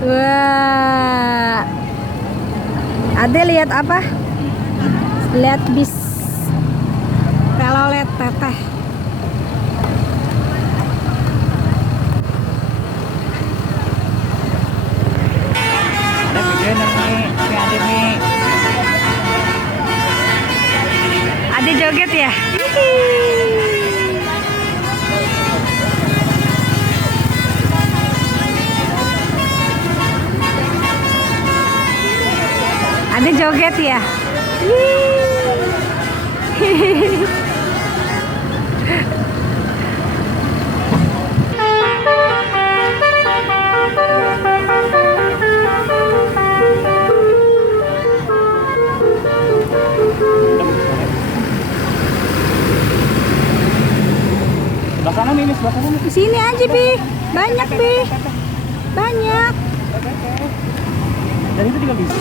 Wah. Ade lihat apa? Lihat bis telolet teteh. Ada video nih, tapi ada nih. Ade joget ya? Ade joget ya? Sebelah sana nih, sebelah sana nih. Di sini aja, Bi. Banyak, Bi. Banyak. Dan itu juga bisa.